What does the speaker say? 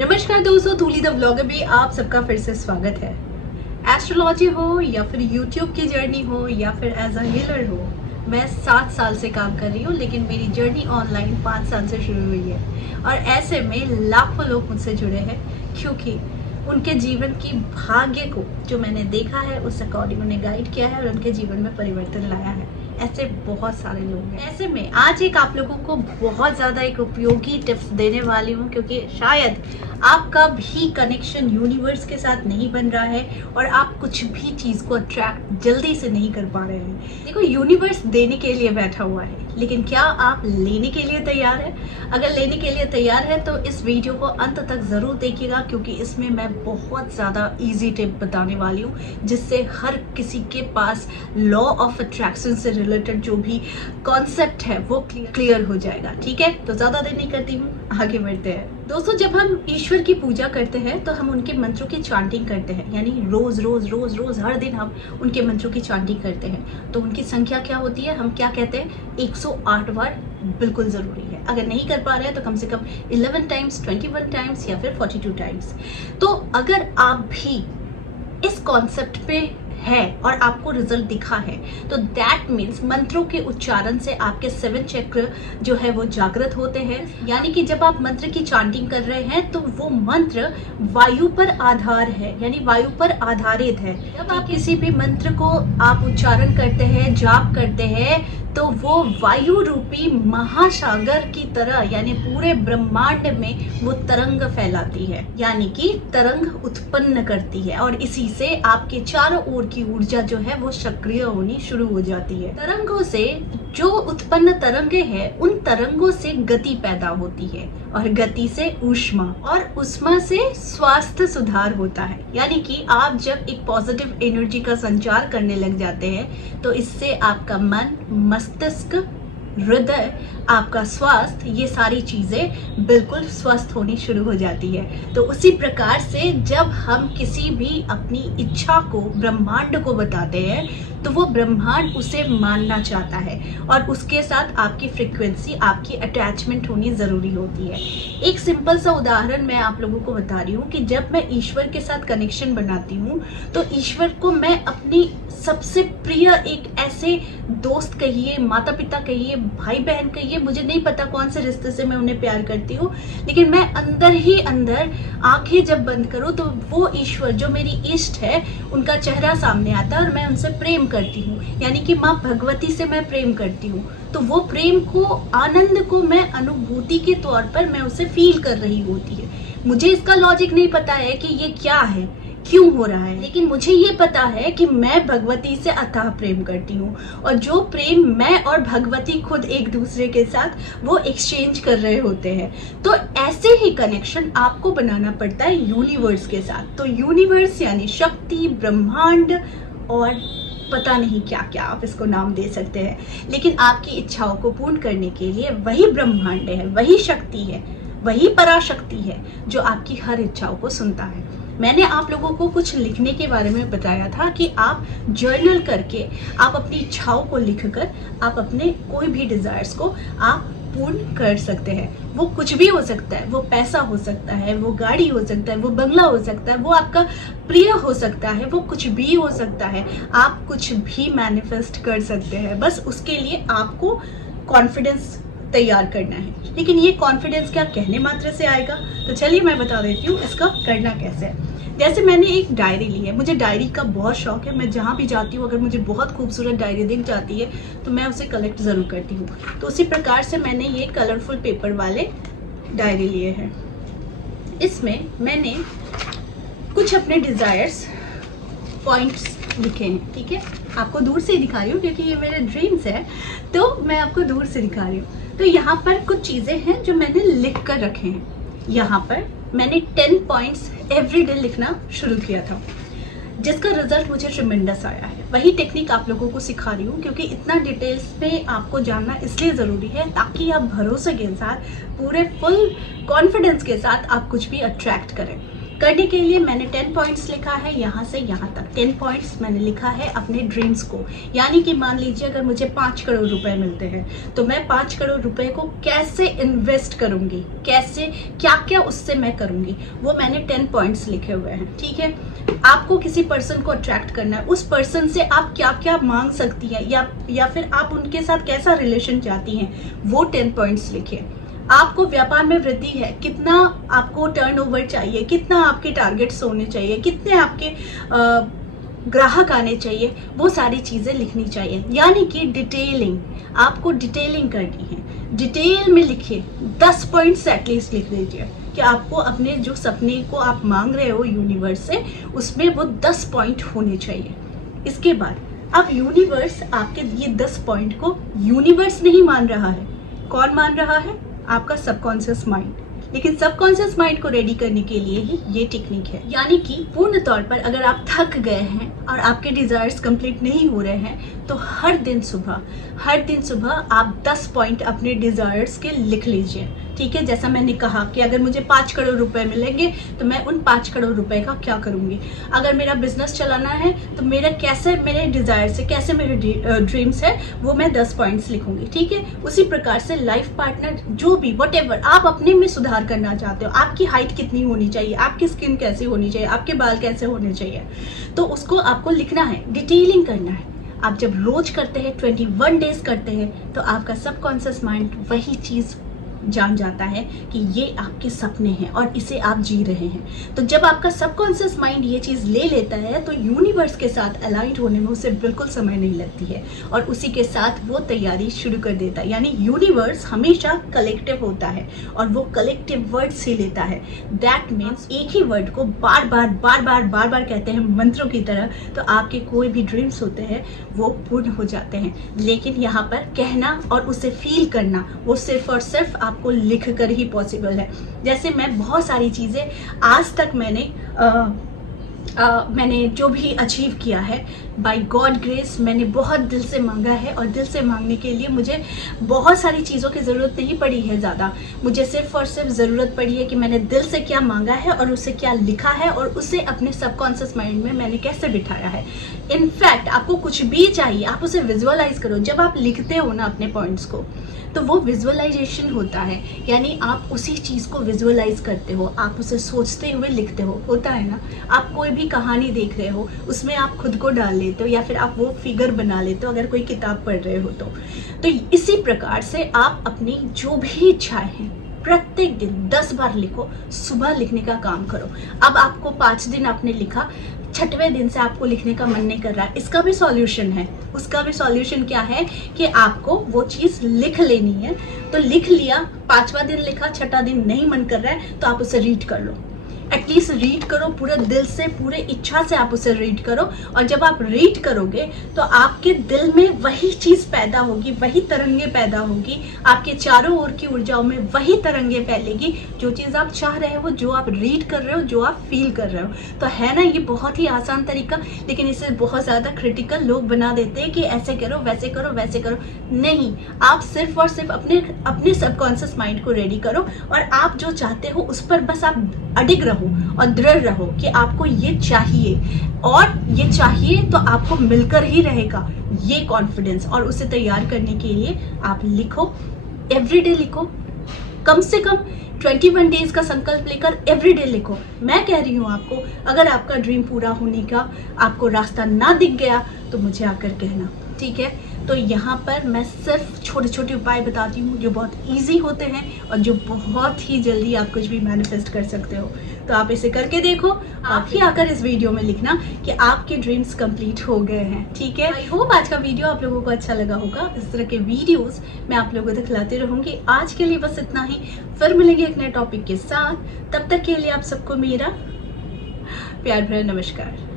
नमस्कार दोस्तों, तूली the vlogger में आप सबका फिर से स्वागत है। एस्ट्रोलॉजी हो या फिर यूट्यूब की जर्नी हो या फिर एज अ हीलर हो, मैं 7 साल से काम कर रही हूँ, लेकिन मेरी जर्नी ऑनलाइन 5 साल से शुरू हुई है। और ऐसे में लाखों लोग मुझसे जुड़े हैं क्योंकि उनके जीवन की भाग्य को जो मैंने देखा है उस अकॉर्डिंग उन्हें गाइड किया है और उनके जीवन में परिवर्तन लाया है। ऐसे बहुत सारे लोग हैं। ऐसे में आज एक आप लोगों को बहुत ज़्यादा एक उपयोगी टिप्स देने वाली हूँ क्योंकि शायद आपका भी कनेक्शन यूनिवर्स के साथ नहीं बन रहा है और आप कुछ भी चीज़ को अट्रैक्ट जल्दी से नहीं कर पा रहे हैं। देखो, यूनिवर्स देने के लिए बैठा हुआ है, लेकिन क्या आप लेने के लिए तैयार है? अगर लेने के लिए तैयार है तो इस वीडियो को अंत तक ज़रूर देखिएगा क्योंकि इसमें मैं बहुत ज़्यादा इजी टिप बताने वाली हूँ जिससे हर किसी के पास लॉ ऑफ अट्रैक्शन से रिलेटेड जो भी कॉन्सेप्ट है वो क्लियर हो जाएगा। ठीक है, तो ज़्यादा देर नहीं करती हूँ, आगे बढ़ते हैं। दोस्तों, जब हम ईश्वर की पूजा करते हैं तो हम उनके मंत्रों की चांटिंग करते हैं, यानी रोज रोज रोज रोज हर दिन हम उनके मंत्रों की चांटिंग करते हैं। तो उनकी संख्या क्या होती है, हम क्या कहते हैं, 108 बार बिल्कुल ज़रूरी है। अगर नहीं कर पा रहे हैं तो कम से कम 11 टाइम्स, 21 टाइम्स या फिर 42 टाइम्स। तो अगर आप भी इस कॉन्सेप्ट पे है और आपको रिजल्ट दिखा है तो दैट मीन्स मंत्रों के उच्चारण से आपके 7 चक्र जो है वो जागृत होते हैं। यानी कि जब आप मंत्र की चांटिंग कर रहे हैं तो वो मंत्र वायु पर आधार है, यानी वायु पर आधारित है। जब आप किसी भी मंत्र को आप उच्चारण करते हैं, जाप करते हैं, तो वो वायु रूपी महासागर की तरह यानी पूरे ब्रह्मांड में वो तरंग फैलाती है, यानी कि तरंग उत्पन्न करती है और इसी से आपके चारों ओर की ऊर्जा जो है वो सक्रिय होनी शुरू हो जाती है। तरंगों से जो उत्पन्न तरंगे हैं उन तरंगों से गति पैदा होती है और गति से ऊष्मा और ऊष्मा से स्वास्थ्य सुधार होता है। यानी कि आप जब एक पॉजिटिव एनर्जी का संचार करने लग जाते हैं तो इससे आपका मन, मस्तिष्क, हृदय, आपका स्वास्थ्य, ये सारी चीजें बिल्कुल स्वस्थ होनी शुरू हो जाती है। तो उसी प्रकार से जब हम किसी भी अपनी इच्छा को ब्रह्मांड को बताते हैं तो वो ब्रह्मांड उसे मानना चाहता है और उसके साथ आपकी फ्रिक्वेंसी, आपकी अटैचमेंट होनी जरूरी होती है। एक सिंपल सा उदाहरण मैं आप लोगों को बता रही हूँ कि जब मैं ईश्वर के साथ कनेक्शन बनाती हूँ तो ईश्वर को मैं अपनी सबसे प्रिय एक ऐसे दोस्त कहिए, माता पिता कहिए, भाई बहन कहिए, मुझे नहीं पता कौन से रिश्ते से मैं उन्हें प्यार करती हूँ, लेकिन मैं अंदर ही अंदर आंखें जब बंद करूँ तो वो ईश्वर जो मेरी इष्ट है उनका चेहरा सामने आता है और मैं उनसे प्रेम करती हूँ। यानी कि माँ भगवती से मैं प्रेम करती हूँ, तो वो प्रेम को, आनंद को मैं अनुभूति के तौर पर मैं उसे फील कर रही होती है। मुझे इसका लॉजिक नहीं पता है कि ये क्या है, क्यों हो रहा है, लेकिन मुझे ये पता है कि मैं भगवती से अथाह प्रेम करती हूँ और जो प्रेम मैं और भगवती खुद एक दूसरे के साथ वो एक्सचेंज कर रहे होते हैं। तो ऐसे ही कनेक्शन आपको बनाना पड़ता है यूनिवर्स के साथ। तो यूनिवर्स यानी शक्ति, ब्रह्मांड और पता नहीं क्या क्या आप इसको नाम दे सकते हैं, लेकिन आपकी इच्छाओं को पूर्ण करने के लिए वही ब्रह्मांड है, वही शक्ति है, वही पराशक्ति है जो आपकी हर इच्छाओं को सुनता है। मैंने आप लोगों को कुछ लिखने के बारे में बताया था कि आप जर्नल करके, आप अपनी इच्छाओं को लिखकर आप अपने कोई भी डिजायर्स को आप पूर्ण कर सकते हैं। वो कुछ भी हो सकता है, वो पैसा हो सकता है, वो गाड़ी हो सकता है, वो बंगला हो सकता है, वो आपका प्रिय हो सकता है, वो कुछ भी हो सकता है। आप कुछ भी मैनिफेस्ट कर सकते हैं, बस उसके लिए आपको कॉन्फिडेंस तैयार करना है। लेकिन ये कॉन्फिडेंस क्या कहने मात्र से आएगा? तो चलिए मैं बता देती हूँ इसका करना कैसे है। जैसे मैंने एक डायरी ली है, मुझे डायरी का बहुत शौक है। मैं जहाँ भी जाती हूँ अगर मुझे बहुत खूबसूरत डायरी दिख जाती है तो मैं उसे कलेक्ट ज़रूर करती हूँ। तो उसी प्रकार से मैंने ये कलरफुल पेपर वाले डायरी लिए हैं। इसमें मैंने कुछ अपने डिज़ायर्स पॉइंट्स लिखे हैं। ठीक है, आपको दूर से ही दिखा रही हूँ क्योंकि ये मेरे ड्रीम्स है, तो मैं आपको दूर से दिखा रही हूँ। तो यहाँ पर कुछ चीज़ें हैं जो मैंने लिख कर रखे हैं। यहाँ पर मैंने 10 पॉइंट्स एवरीडे लिखना शुरू किया था, जिसका रिजल्ट मुझे ट्रिमेंडस आया है। वही टेक्निक आप लोगों को सिखा रही हूँ क्योंकि इतना डिटेल्स में आपको जानना इसलिए ज़रूरी है ताकि आप भरोसे के साथ, पूरे फुल कॉन्फिडेंस के साथ आप कुछ भी अट्रैक्ट करें। करने के लिए मैंने 10 पॉइंट्स लिखा है, यहाँ से यहाँ तक 10 पॉइंट्स मैंने लिखा है अपने ड्रीम्स को। यानी कि मान लीजिए अगर मुझे 5 करोड़ रुपए मिलते हैं तो मैं 5 करोड़ रुपए को कैसे इन्वेस्ट करूंगी, कैसे क्या क्या उससे मैं करूंगी, वो मैंने 10 पॉइंट्स लिखे हुए हैं। ठीक है, आपको किसी पर्सन को अट्रैक्ट करना है, उस पर्सन से आप क्या क्या मांग सकती हैं या फिर आप उनके साथ कैसा रिलेशन चाहती हैं, वो 10 पॉइंट्स लिखिए। आपको व्यापार में वृद्धि है, कितना आपको टर्नओवर चाहिए, कितना आपके टारगेट्स होने चाहिए, कितने आपके ग्राहक आने चाहिए, वो सारी चीज़ें लिखनी चाहिए। यानी कि डिटेलिंग, आपको डिटेलिंग करनी है। डिटेल में लिखिए, 10 पॉइंट्स एटलीस्ट लिख दीजिए कि आपको अपने जो सपने को आप मांग रहे हो यूनिवर्स से, उसमें वो 10 पॉइंट होने चाहिए। इसके बाद अब यूनिवर्स आपके ये 10 पॉइंट को यूनिवर्स नहीं मान रहा है, कौन मान रहा है? आपका सबकॉन्शियस माइंड। लेकिन सबकॉन्शियस माइंड को रेडी करने के लिए ही ये टेक्निक है। यानी कि पूर्ण तौर पर अगर आप थक गए हैं और आपके डिजायर्स कंप्लीट नहीं हो रहे हैं तो हर दिन सुबह आप 10 पॉइंट अपने डिजायर्स के लिख लीजिए। ठीक है, जैसा मैंने कहा कि अगर मुझे 5 करोड़ रुपए मिलेंगे तो मैं उन 5 करोड़ रुपए का क्या करूंगी। अगर मेरा बिजनेस चलाना है तो मेरे डिजायर से कैसे मेरे ड्रीम्स है, वो मैं 10 पॉइंट्स लिखूंगी। ठीक है, उसी प्रकार से लाइफ पार्टनर जो भी व्हाटएवर आप अपने में सुधार करना चाहते हो, आपकी हाइट कितनी होनी चाहिए, आपकी स्किन कैसी होनी चाहिए, आपके बाल कैसे होने चाहिए, तो उसको आपको लिखना है, डिटेलिंग करना है। आप जब रोज करते हैं, 21 डेज करते हैं, तो आपका सबकॉन्शियस माइंड वही चीज जान जाता है कि ये आपके सपने हैं और इसे आप जी रहे हैं। तो जब आपका सबकॉन्शियस माइंड ये चीज़ ले लेता है तो यूनिवर्स के साथ अलाइंड होने में उसे बिल्कुल समय नहीं लगती है और उसी के साथ वो तैयारी शुरू कर देता है। यानी यूनिवर्स हमेशा कलेक्टिव होता है और वो कलेक्टिव वर्ड्स ही लेता है। दैट मीन्स एक ही वर्ड को बार बार कहते हैं मंत्रों की तरह, तो आपके कोई भी ड्रीम्स होते हैं वो पूर्ण हो जाते हैं। लेकिन यहाँ पर कहना और उसे फील करना वो सिर्फ और सिर्फ आपको लिख कर ही पॉसिबल है। जैसे मैं बहुत सारी चीज़ें आज तक मैंने जो भी अचीव किया है बाय गॉड ग्रेस, मैंने बहुत दिल से मांगा है और दिल से मांगने के लिए मुझे बहुत सारी चीज़ों की ज़रूरत नहीं पड़ी है ज़्यादा। मुझे सिर्फ और सिर्फ ज़रूरत पड़ी है कि मैंने दिल से क्या मांगा है और उसे क्या लिखा है और उसे अपने सबकॉन्शियस माइंड में मैंने कैसे बिठाया है। इनफैक्ट आपको कुछ भी चाहिए, आप उसे विजुअलाइज करो। जब आप लिखते हो ना अपने पॉइंट्स को, तो वो विजुअलाइजेशन होता है, यानी आप उसी चीज़ को विजुअलाइज करते हो, आप उसे सोचते हुए लिखते हो। होता है ना, आप कोई भी कहानी देख रहे हो, उसमें आप खुद को डाल लेते हो या फिर आप वो फिगर बना लेते हो अगर कोई किताब पढ़ रहे हो तो इसी प्रकार से आप अपनी जो भी इच्छाएं हैं प्रत्येक दिन 10 बार लिखो। सुबह लिखने का काम करो। अब आपको 5 दिन आपने लिखा, 6वें दिन से आपको लिखने का मन नहीं कर रहा है, इसका भी सॉल्यूशन है। उसका भी सॉल्यूशन क्या है कि आपको वो चीज़ लिख लेनी है। तो लिख लिया, 5वां दिन लिखा, 6ठा दिन नहीं मन कर रहा है तो आप उसे रीड कर लो। एटलीस्ट रीड करो, पूरे दिल से, पूरे इच्छा से आप उसे रीड करो। और जब आप रीड करोगे तो आपके दिल में वही चीज़ पैदा होगी, वही तरंगे पैदा होगी, आपके चारों ओर की ऊर्जाओं में वही तरंगे फैलेगी। जो चीज़ आप चाह रहे हो, जो आप रीड कर रहे हो, जो आप फील कर रहे हो। तो है ना ये बहुत ही आसान तरीका, लेकिन इसे बहुत ज़्यादा क्रिटिकल लोग बना देते हैं कि ऐसे करो, वैसे करो, वैसे करो। नहीं, आप सिर्फ और सिर्फ अपने सबकॉन्शियस माइंड को रेडी करो और आप जो चाहते हो उस पर बस आप अडिग रहो और दृढ़ रहो कि आपको ये चाहिए और ये चाहिए तो आपको मिलकर ही रहेगा, ये कॉन्फिडेंस। और उसे तैयार करने के लिए आप लिखो, एवरीडे लिखो, कम से कम 21 डेज का संकल्प लेकर एवरीडे लिखो। मैं कह रही हूँ आपको, अगर आपका ड्रीम पूरा होने का आपको रास्ता ना दिख गया तो मुझे आकर कहना, ठीक है। तो यहाँ पर मैं सिर्फ छोटे छोटे उपाय बताती हूँ जो बहुत इजी होते हैं और जो बहुत ही जल्दी आप कुछ भी मैनिफेस्ट कर सकते हो। तो आप इसे करके देखो, आप ही आकर इस वीडियो में लिखना कि आपके ड्रीम्स कंप्लीट हो गए हैं, ठीक है। आई होप आज का वीडियो आप लोगों को अच्छा लगा होगा। इस तरह के वीडियोस मैं आप लोगों को दिखलाती रहूंगी। आज के लिए बस इतना ही, फिर मिलेंगे एक नए टॉपिक के साथ। तब तक के लिए आप सबको मेरा प्यार भरा नमस्कार।